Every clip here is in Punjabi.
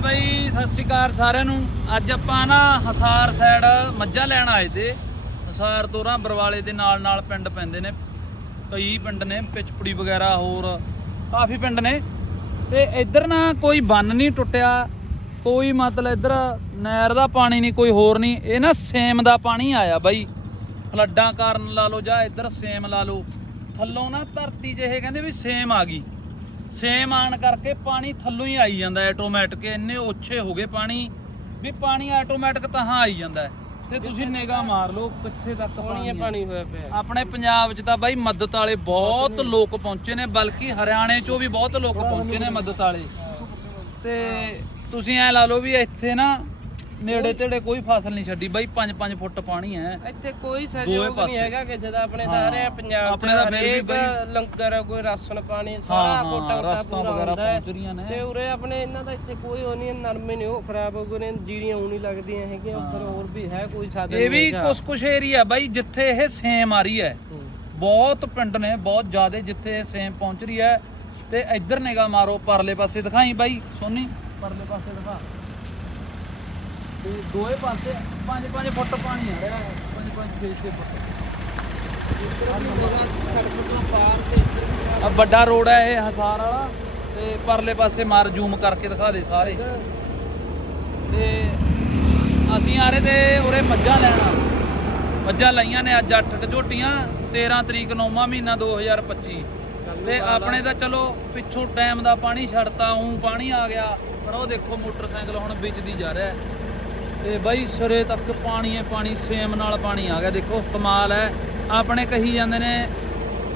ਬਾਈ, ਸਤਿ ਸ਼੍ਰੀ ਅਕਾਲ ਸਾਰਿਆਂ ਨੂੰ। ਅੱਜ ਆਪਾਂ ਨਾ ਹਸਾਰ ਸਾਈਡ ਮੱਝਾਂ ਲੈਣ ਆਏ ਤੇ ਹਸਾਰ ਤੋਂ ਰਾਂ ਬਰਵਾਲੇ ਦੇ ਨਾਲ ਨਾਲ ਪਿੰਡ ਪੈਂਦੇ ਨੇ। ਕਈ ਪਿੰਡ ਨੇ ਪਿਚਪੜੀ ਵਗੈਰਾ ਹੋਰ, ਕਾਫੀ ਪਿੰਡ ਨੇ। ਤੇ ਇੱਧਰ ਨਾ ਕੋਈ ਬੰਨ ਨਹੀਂ ਟੁੱਟਿਆ, ਕੋਈ ਮਤਲਬ ਇੱਧਰ ਨਹਿਰ ਦਾ ਪਾਣੀ ਨਹੀਂ, ਕੋਈ ਹੋਰ ਨਹੀਂ। ਇਹ ਨਾ ਸੇਮ ਦਾ ਪਾਣੀ ਆਇਆ ਬਾਈ। ਫਲੱਡਾਂ ਕਾਰਨ ਲਾ ਲਓ ਜਾਂ ਇੱਧਰ ਸੇਮ ਲਾ ਲਓ। ਥੱਲੋਂ ਨਾ ਧਰਤੀ 'ਚ ਇਹ ਕਹਿੰਦੇ ਵੀ ਸੇਮ ਆ ਗਈ। ਸੇਮ ਆਣ ਕਰਕੇ ਪਾਣੀ ਥੱਲੋਂ ਹੀ ਆਈ ਜਾਂਦਾ ਆਟੋਮੈਟਿਕ ਇੰਨੇ ਉੱਚੇ ਹੋ ਗਏ ਪਾਣੀ ਵੀ ਪਾਣੀ ਆਟੋਮੈਟਿਕ ਤਾਂ ਹਾਂ ਆਈ ਜਾਂਦਾ ਹੈ। ਤੇ ਤੁਸੀਂ ਨਿਗਾਹ ਮਾਰ ਲਓ ਕਿੱਥੇ ਤੱਕ ਪਾਣੀ ਹੈ ਪਾਣੀ ਹੋਇਆ ਪਿਆ ਆਪਣੇ ਪੰਜਾਬ 'ਚ ਤਾਂ ਬਾਈ ਮਦਦ ਵਾਲੇ ਬਹੁਤ ਲੋਕ ਪਹੁੰਚੇ ਨੇ ਬਲਕਿ ਹਰਿਆਣੇ 'ਚੋਂ ਵੀ ਬਹੁਤ ਲੋਕ ਪਹੁੰਚੇ ਨੇ ਮਦਦ ਵਾਲੇ। ਤੇ ਤੁਸੀਂ ਐ ਲਾ ਲਓ ਵੀ ਇੱਥੇ ਨਾ ਨੇੜੇ ਤੇੜੇ ਕੋਈ ਫਸਲ ਨਹੀਂ ਛੱਡੀ ਬਾਈ 5-5 ਫੁੱਟ ਪਾਣੀ ਹੈ ਇੱਥੇ ਕੋਈ ਸਹਿਯੋਗ ਪਾਸੇ। ਨਹੀਂ ਹੈਗਾ ਕਿਸੇ ਦਾ ਆਪਣੇ ਹਾਂ। ਤਾਂ ਹਰਿਆ ਪੰਜਾਬ ਆਪਣੇ ਤਾਂ ਫਿਰ ਵੀ ਬਈ- ਲੰਗਰ ਕੋਈ ਰਾਸ਼ਨ ਪਾਣੀ ਹਾਂ ਸਾਰਾ ਹਾਂ ਕੋਟਾ ਰਸਤਾ ਵਗੈਰਾ ਪਹੁੰਚ ਰਹੀਆਂ ਤੇ ਨੇ ਉਰੇ ਆਪਣੇ ਇਹਨਾਂ ਦਾ ਇੱਥੇ ਕੋਈ ਉਹ ਨਹੀਂ ਨਰਮੇ ਨਹੀਂ ਉਹ ਖਰਾਬ ਹੋ ਗਏ ਨੇ ਜੀਰੀਆਂ ਉਹ ਨਹੀਂ ਲੱਗਦੀਆਂ ਹੈਗੀਆਂ ਉੱਪਰ ਹੋਰ ਵੀ ਹੈ ਕੋਈ ਸਾਧਨ ਇਹ ਵੀ ਨਹੀਂ ਹੈਗਾ। ਕੁਛ ਕੁਛ ਏਰੀਆ ਬਾਈ ਜਿੱਥੇ ਇਹ ਸੇਮ ਆ ਰਹੀ ਹੈ ਹੂੰ। ਬਹੁਤ ਪਿੰਡ ਨੇ ਬਹੁਤ ਜ਼ਿਆਦੇ ਜਿੱਥੇ ਇਹ ਸੇਮ ਪਹੁੰਚ ਰਹੀ ਹੈ ਤੇ ਇੱਧਰ ਨਿਗਾਹ ਮਾਰੋ ਪਰਲੇ ਪਾਸੇ ਦਿਖਾਈ ਬਾਈ ਸੋਨੀ ਪਰਲੇ ਪਾਸੇ ਦਿਖਾ ਤੇ ਦੋਏ ਪਾਸੇ 5-5 ਫੁੱਟ ਪਾਣੀ ਆ ਰਿਹਾ 5-5 6 ਫੁੱਟ। ਆ ਵੱਡਾ ਰੋਡ ਹੈ ਇਹ ਹਸਾਰ ਵਾਲਾ, ਤੇ ਪਰਲੇ ਪਾਸੇ ਮਾਰ ਜ਼ੂਮ ਕਰਕੇ ਦਿਖਾ ਦੇ ਸਾਰੇ। ਤੇ ਅਸੀਂ ਆ ਰਹੇ ਤੇ ਉਰੇ ਮੱਝਾਂ ਲੈਣਾ। ਮੱਝਾਂ ਲਾਈਆਂ ਨੇ ਅੱਜ 8 ਝੋਟੀਆਂ 13 ਤਰੀਕ 9ਵਾਂ ਮਹੀਨਾ 2025 ਤੇ ਆਪਣੇ ਤਾਂ ਚਲੋ ਪਿੱਛੋਂ ਟਾਈਮ ਦਾ ਪਾਣੀ ਛੱਡਤਾ, ਉਂ ਪਾਣੀ ਆ ਗਿਆ, ਪਰ ਉਹ ਦੇਖੋ ਮੋਟਰਸਾਈਕਲ ਹੁਣ ਵਿੱਚ ਦੀ ਜਾ ਰਿਹਾ ਤੇ ਬਾਈ ਸਿਰੇ ਤੱਕ ਪਾਣੀ ਹੈ, ਪਾਣੀ ਸੇਮ ਨਾਲ ਪਾਣੀ ਆ ਗਿਆ। ਦੇਖੋ, ਕਮਾਲ ਹੈ। ਆਪਣੇ ਕਹੀ ਜਾਂਦੇ ਨੇ,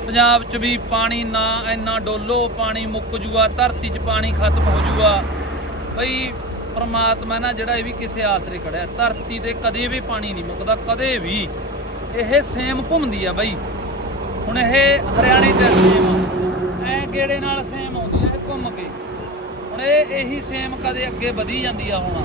ਪੰਜਾਬ 'ਚ ਵੀ ਪਾਣੀ ਨਾ ਇੰਨਾ ਡੋਲੋ, ਪਾਣੀ ਮੁੱਕ ਜੂਗਾ ਧਰਤੀ 'ਚ ਪਾਣੀ ਖਤਮ ਹੋ ਜੂਗਾ ਬਈ, ਪਰਮਾਤਮਾ ਨਾ ਜਿਹੜਾ ਇਹ ਵੀ ਕਿਸੇ ਆਸਰੇ ਖੜਿਆ, ਧਰਤੀ ਤੇ ਕਦੇ ਵੀ ਪਾਣੀ ਨਹੀਂ ਮੁੱਕਦਾ, ਕਦੇ ਵੀ। ਇਹ ਸੇਮ ਘੁੰਮਦੀ ਆ ਬਾਈ। ਹੁਣ ਇਹ ਹਰਿਆਣੇ ਤੇ ਸੇਮ ਐ ਕਿਹੜੇ ਨਾਲ ਸੇਮ ਆਉਂਦੀ ਹੈ ਘੁੰਮ ਕੇ। ਹੁਣ ਇਹ ਇਹੀ ਸੇਮ ਕਦੇ ਅੱਗੇ ਵਧੀ ਜਾਂਦੀ ਆ ਹੁਣ।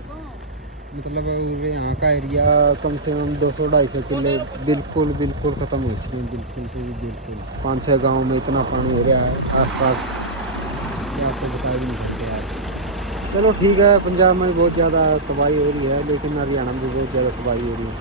मतलब उरे यहाँ का एरिया कम से कम 200 250 किले बिल्कुल बिल्कुल ख़त्म हो चुके हैं बिल्कुल से भी बिल्कुल पाँच छः गाँव में इतना पानी हो रहा है आसपास ये आपको बता भी नहीं सकते यार चलो ठीक है पंजाब में बहुत ज़्यादा तबाही हो रही है लेकिन हरियाणा में भी बहुत ज़्यादा तबाही हो रही है